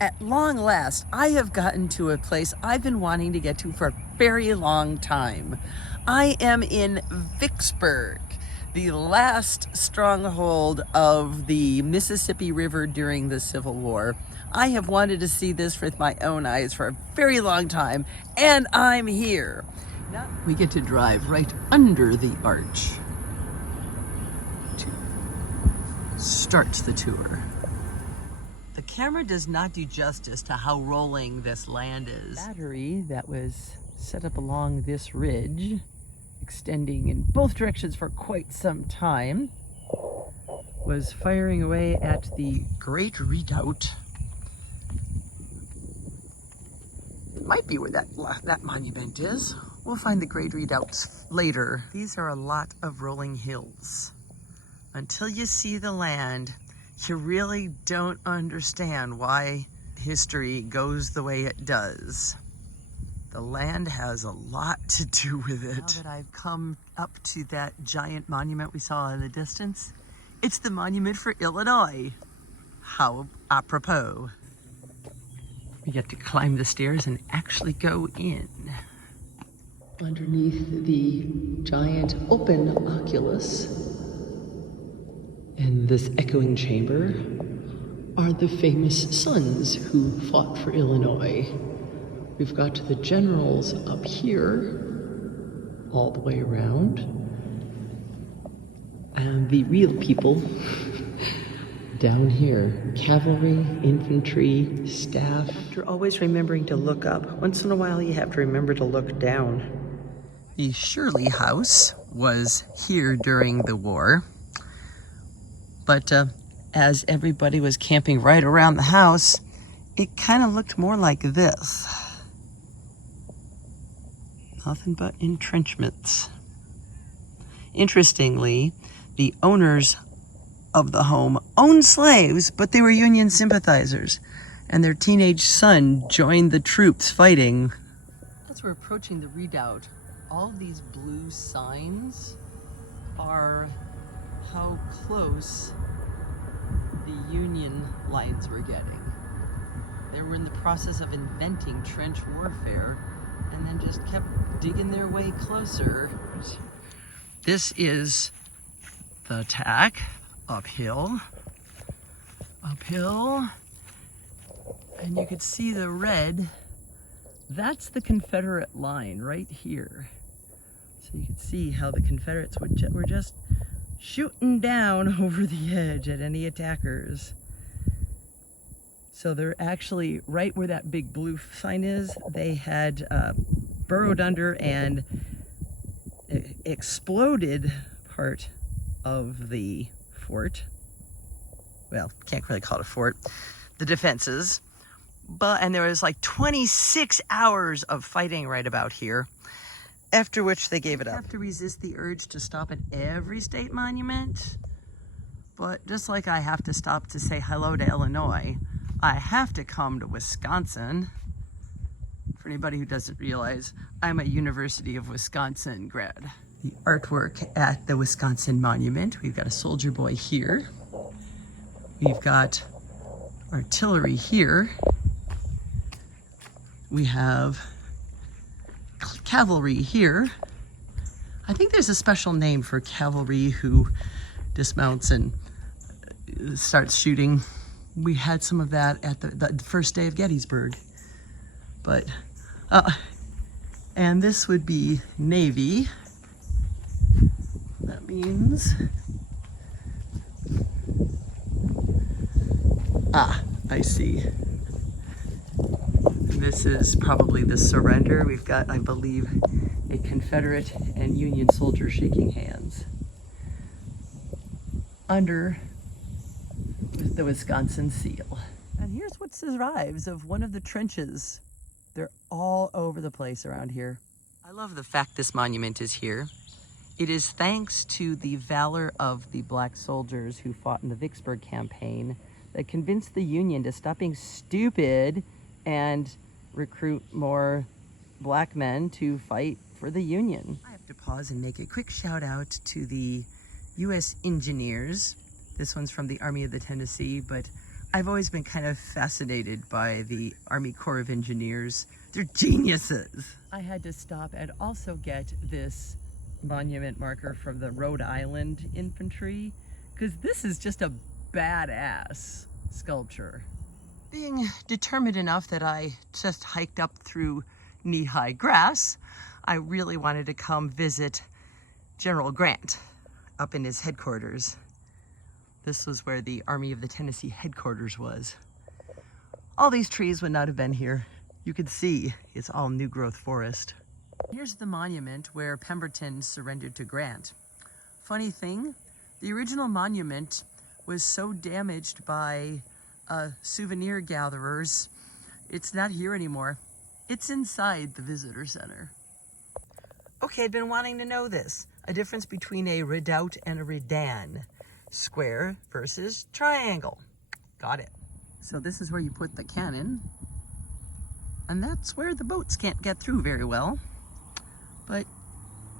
At long last, I have gotten to a place I've been wanting to get to for a very long time. I am in Vicksburg, the last stronghold of the Mississippi River during the Civil War. I have wanted to see this with my own eyes for a very long time, and I'm here. Now we get to drive right under the arch to start the tour. The camera does not do justice to how rolling this land is. The battery that was set up along this ridge, extending in both directions for quite some time, was firing away at the Great Redoubt. It might be where that monument is. We'll find the Great Redoubts later. These are a lot of rolling hills. Until you see the land, you really don't understand why history goes the way it does. The land has a lot to do with it. Now that I've come up to that giant monument we saw in the distance, it's the monument for Illinois. How apropos. We get to climb the stairs and actually go in. Underneath the giant open oculus in this echoing chamber are the famous sons who fought for Illinois. We've got the generals up here, all the way around, and the real people down here. Cavalry, infantry, staff. After always remembering to look up, once in a while you have to remember to look down. The Shirley House was here during the war, but as everybody was camping right around the house, it kind of looked more like this. Nothing but entrenchments. Interestingly, the owners of the home owned slaves, but they were Union sympathizers, and their teenage son joined the troops fighting. As we're approaching the redoubt, all these blue signs are how close the Union lines were getting. They were in the process of inventing trench warfare and then just kept digging their way closer. This is the attack. Uphill, and you could see the red. That's the Confederate line right here. So you could see how the Confederates were just shooting down over the edge at any attackers. So they're actually right where that big blue sign is. They had burrowed under and exploded part of the fort. Well, can't really call it a fort. The defenses. And there was like 26 hours of fighting right about here, after which they gave it up. You have to resist the urge to stop at every state monument, but just like I have to stop to say hello to Illinois, I have to come to Wisconsin. For anybody who doesn't realize, I'm a University of Wisconsin grad. The artwork at the Wisconsin Monument. We've got a soldier boy here. We've got artillery here. We have cavalry here. I think there's a special name for cavalry who dismounts and starts shooting. We had some of that at the first day of Gettysburg. But, and this would be Navy. That means, I see. This is probably the surrender. We've got, I believe, a Confederate and Union soldier shaking hands under the Wisconsin seal. And here's what survives of one of the trenches. They're all over the place around here. I love the fact this monument is here. It is thanks to the valor of the black soldiers who fought in the Vicksburg campaign that convinced the Union to stop being stupid and recruit more black men to fight for the Union. I have to pause and make a quick shout out to the U.S. engineers. This one's from the Army of the Tennessee, but I've always been kind of fascinated by the Army Corps of Engineers. They're geniuses. I had to stop and also get this monument marker from the Rhode Island Infantry, because this is just a badass sculpture. Being determined enough that I just hiked up through knee-high grass, I really wanted to come visit General Grant up in his headquarters. This was where the Army of the Tennessee headquarters was. All these trees would not have been here. You could see it's all new growth forest. Here's the monument where Pemberton surrendered to Grant. Funny thing, the original monument was so damaged by souvenir gatherers, it's not here anymore. It's inside the visitor center. Okay, I'd been wanting to know this. A difference between a redoubt and a redan. Square versus triangle. Got it. So this is where you put the cannon, and that's where the boats can't get through very well. But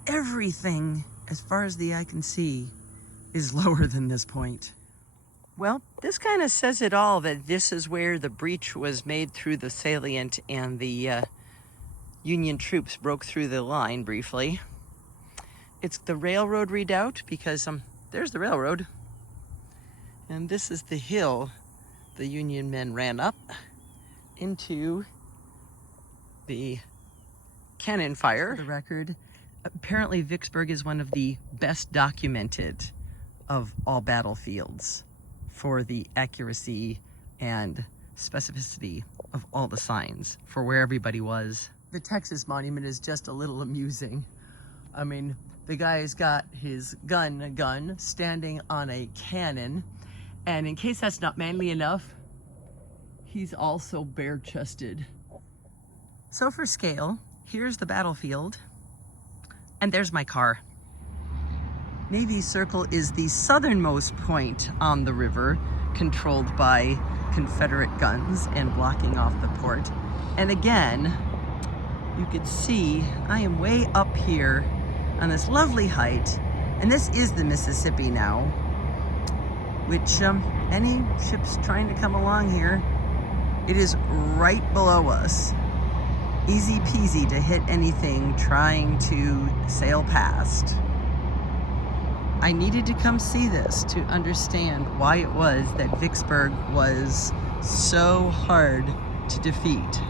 everything, as far as the eye can see, is lower than this point. Well, this kind of says it all, that this is where the breach was made through the salient and the Union troops broke through the line briefly. It's the railroad redoubt because there's the railroad. And this is the hill the Union men ran up into the cannon fire. For the record, apparently Vicksburg is one of the best documented of all battlefields for the accuracy and specificity of all the signs for where everybody was. The Texas monument is just a little amusing. I mean, the guy's got his gun standing on a cannon, and in case that's not manly enough, he's also bare-chested. So for scale, here's the battlefield, and there's my car. Navy Circle is the southernmost point on the river, controlled by Confederate guns and blocking off the port. And again, you could see I am way up here on this lovely height, and this is the Mississippi now, which any ships trying to come along here, it is right below us. Easy peasy to hit anything trying to sail past. I needed to come see this to understand why it was that Vicksburg was so hard to defeat.